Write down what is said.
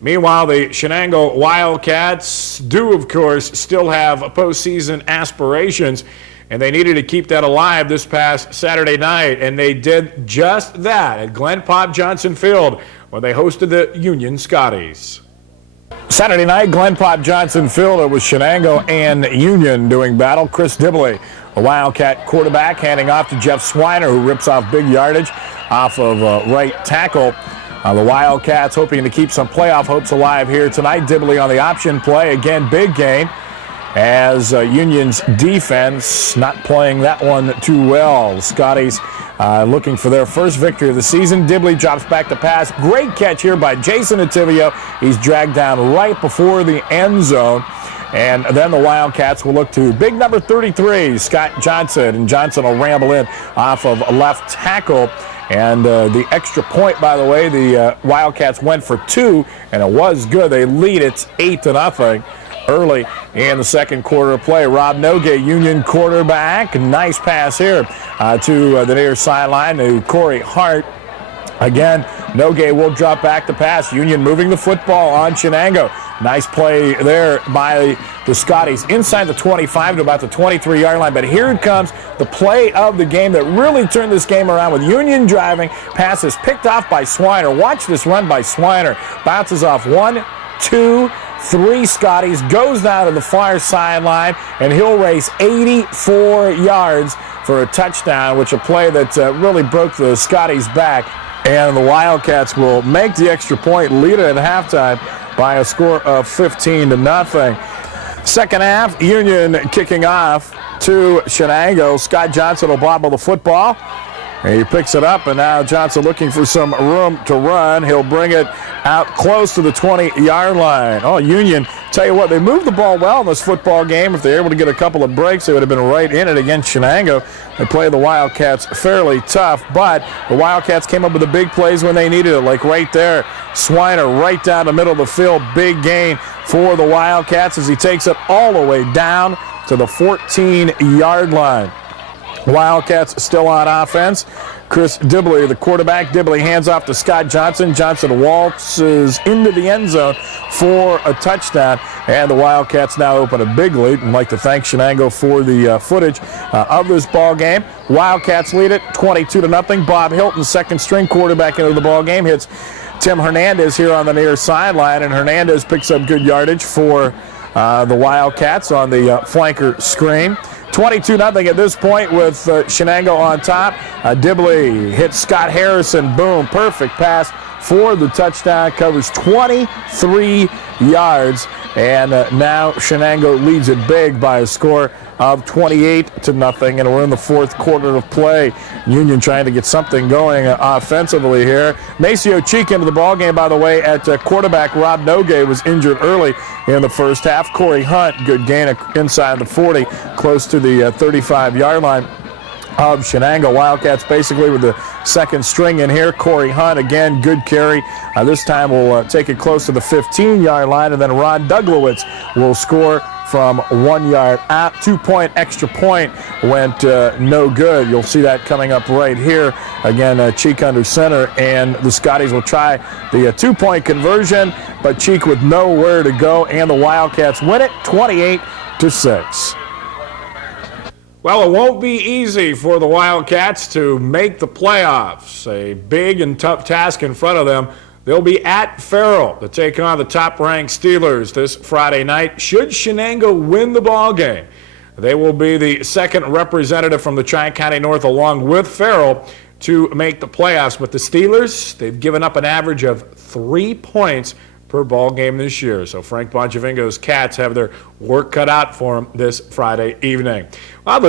Meanwhile, the Shenango Wildcats do, of course, still have postseason aspirations, and they needed to keep that alive this past Saturday night, and they did just that at Glenn Pop Johnson Field when they hosted the Union Scotties. Saturday night, Glenn Pop Johnson Field, it was Shenango and Union doing battle. Chris Dibley, a Wildcat quarterback, handing off to Jeff Swiner, who rips off big yardage off of right tackle. The Wildcats hoping to keep some playoff hopes alive here tonight. Dibley on the option play. Again, big gain as Union's defense not playing that one too well. The Scotties looking for their first victory of the season. Dibley drops back to pass. Great catch here by Jason Ativio. He's dragged down right before the end zone. And then the Wildcats will look to big number 33, Scott Johnson. And Johnson will ramble in off of left tackle. And the extra point, by the way, the Wildcats went for 2, and it was good. They lead it 8-0 early in the second quarter of play. Rob Nogue, Union quarterback. Nice pass here to the near sideline to Corey Hart. Again, Nogue will drop back to pass. Union moving the football on Shenango. Nice play there by the Scotties inside the 25 to about the 23-yard line. But here it comes, the play of the game that really turned this game around with Union driving. Passes picked off by Swiner. Watch this run by Swiner. Bounces off 1, 2, 3 Scotties. Goes down to the far sideline, and he'll race 84 yards for a touchdown, which a play that really broke the Scotties back. And the Wildcats will make the extra point, lead it at halftime by a score of 15-0. Second half, Union kicking off to Shenango. Scott Johnson will bobble the football. And he picks it up, and now Johnson looking for some room to run. He'll bring it out close to the 20-yard line. Oh, Union, tell you what, they moved the ball well in this football game. If they're able to get a couple of breaks, they would have been right in it against Shenango. They played the Wildcats fairly tough, but the Wildcats came up with the big plays when they needed it, like right there. Swiner right down the middle of the field. Big gain for the Wildcats as he takes it all the way down to the 14-yard line. Wildcats still on offense. Chris Dibley, the quarterback. Dibley hands off to Scott Johnson. Johnson waltzes into the end zone for a touchdown. And the Wildcats now open a big lead. And I'd like to thank Shenango for the footage of this ball game. Wildcats lead it 22-0. Bob Hilton, second string quarterback into the ball game, hits Tim Hernandez here on the near sideline. And Hernandez picks up good yardage for the Wildcats on the flanker screen. 22-0 at this point with Shenango on top. Dibley hits Scott Harrison. Boom. Perfect pass for the touchdown. Covers 23 yards. And now Shenango leads it big by a score of 28-0. And we're in the fourth quarter of play. Union trying to get something going offensively here. Maceo Cheek into the ballgame, by the way, at quarterback. Rob Nogue was injured early in the first half. Corey Hunt, good gain inside the 40, close to the 35-yard line of Shenango. Wildcats basically with the second string in here. Corey Hunt, again, good carry. This time we'll take it close to the 15-yard line, and then Ron Duglowitz will score from 1 yard out. 2-point extra point went no good. You'll see that coming up right here. Again, Cheek under center, and the Scotties will try the 2-point conversion, but Cheek with nowhere to go, and the Wildcats win it 28-6. Well, it won't be easy for the Wildcats to make the playoffs. A big and tough task in front of them. They'll be at Farrell to take on the top-ranked Steelers this Friday night. Should Shenango win the ball game, they will be the second representative from the Tri-County North along with Farrell to make the playoffs. But the Steelers, they've given up an average of 3 points per ball game this year. So Frank Bonchavingo's Cats have their work cut out for them this Friday evening. Well,